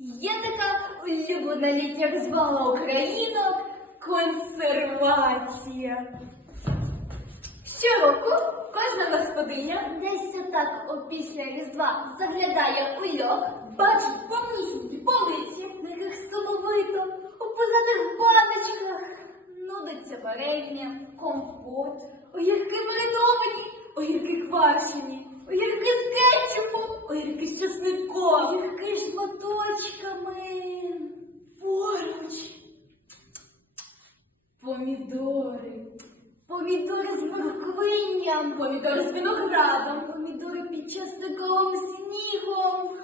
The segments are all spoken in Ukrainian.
Є така улюблена літня розвага українок консервація. Щороку кожна господиня десь отак опісля Різдва заглядає у льох, бачить повнісінькі полиці, на яких соловито, у позатих баночках, нудиться варення, компот, огірки мариновані, огірки квашені, огірки з кетчупом, огірки з чесником, огірки з шматочками, поруч. Помідори. Помідори з морквинням, помідори з виноградом, помідори під часниковим снігом.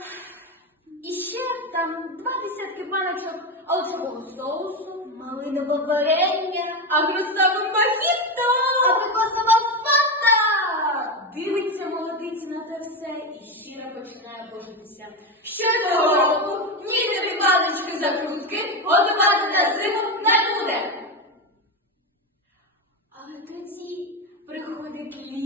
І ще там два десятки баночок алчевого соусу, малинове варення, агросове мохіто, абрикосова фата. Те все і щиро починає божитися. Що цього року ні тобі баночки закрутки, готувати на зиму не буде. Але тоді приходить літо,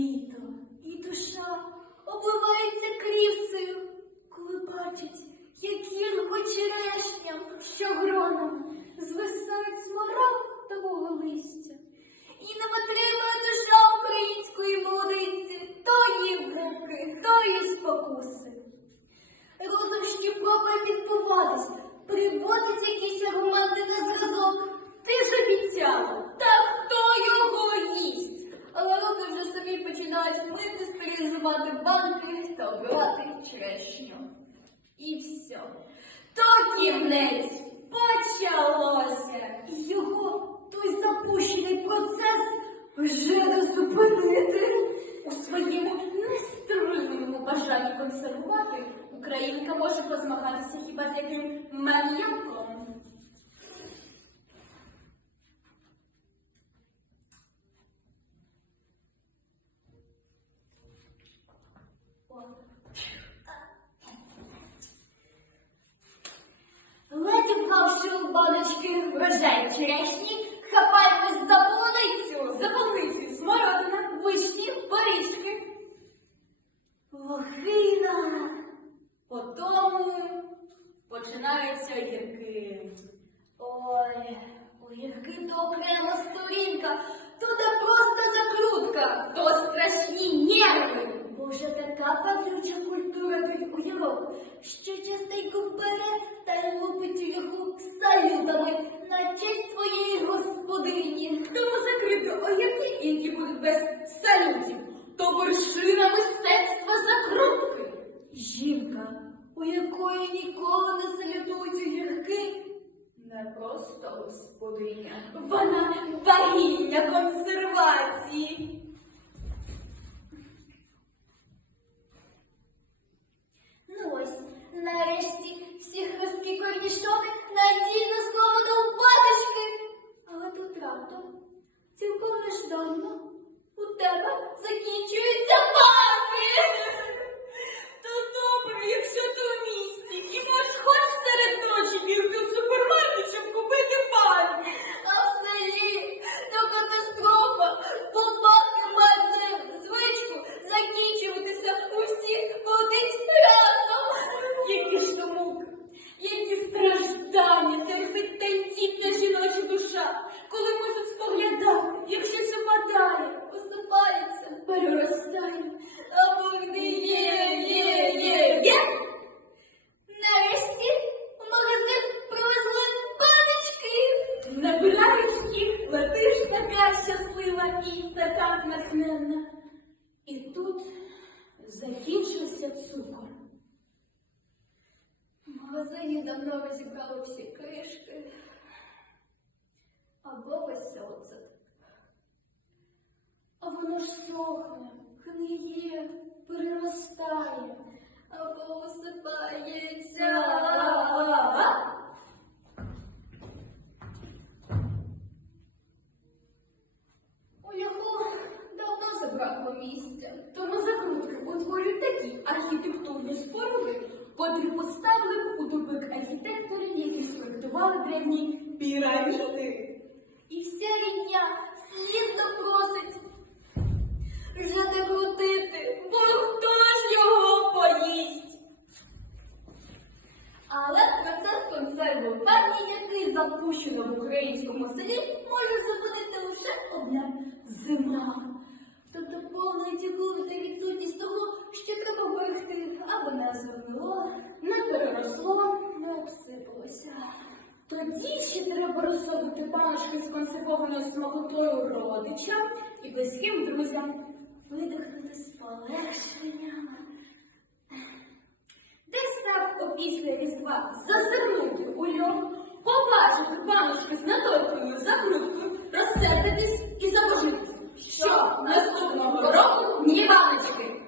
І все. То кінець почалося. І його той запущений процес вже не зупинити. У своєму нестримному бажанні консервувати Українка може позмагатися хіба з яким маньяком. Ледь впавши у баночки врожай черешні, хапаємось за полуницю, за полуницю, смородина, вишні, порічки. Лохина. Потому починаються огірки. Ой, огірки то окрема сторінка, туди просто закрутка, то страшні нерви. Бо вже така патрюча закрити огірки, які будуть без салютів, то вершина мистецтва закрутки. Жінка, у якої ніколи не салютують огірки, не просто господиня, вона богиня консервації. Ну ось, нарешті всіх розпікорнішоних тебе закінчується банки. Щаслива і така натхненна. І тут закінчився цукор. В магазині давно розібрали всі кришки. Або весь оцет. А воно ж сохне, гниє, переростає, забракло місця, тому закрутки утворюють такі архітектурні споруди, котрі поставили у тупик архітектори, які спроектували древні піраміди. І вся рідня слізно просить вже крутити, бо хто ж його поїсть? Але про це консерви певні, який запущено в українському селі, може зупинити лише одне зима. Тобто повна і цілковита відсутність того, що треба берегти, аби не звернуло, не переросло, не обсипалося. Тоді ще треба розсовувати паночки з консервованою смакотою родичам і близьким друзям. Видихнути з полегшенням. Десь так опісля різдва зазирнути у льох, побачити паночки з наторкою закруткою, розсердитись і забожитись, що наступного року ні паночки.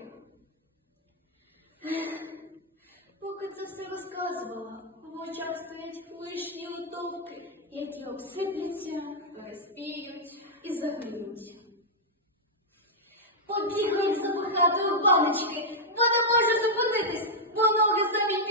Поки це все розказувала, в очах стоять лишні утовки, які обсипляться, розпіють і загинуть. Побігли їх запихати у баночки, бо може зупинитись, бо ноги самі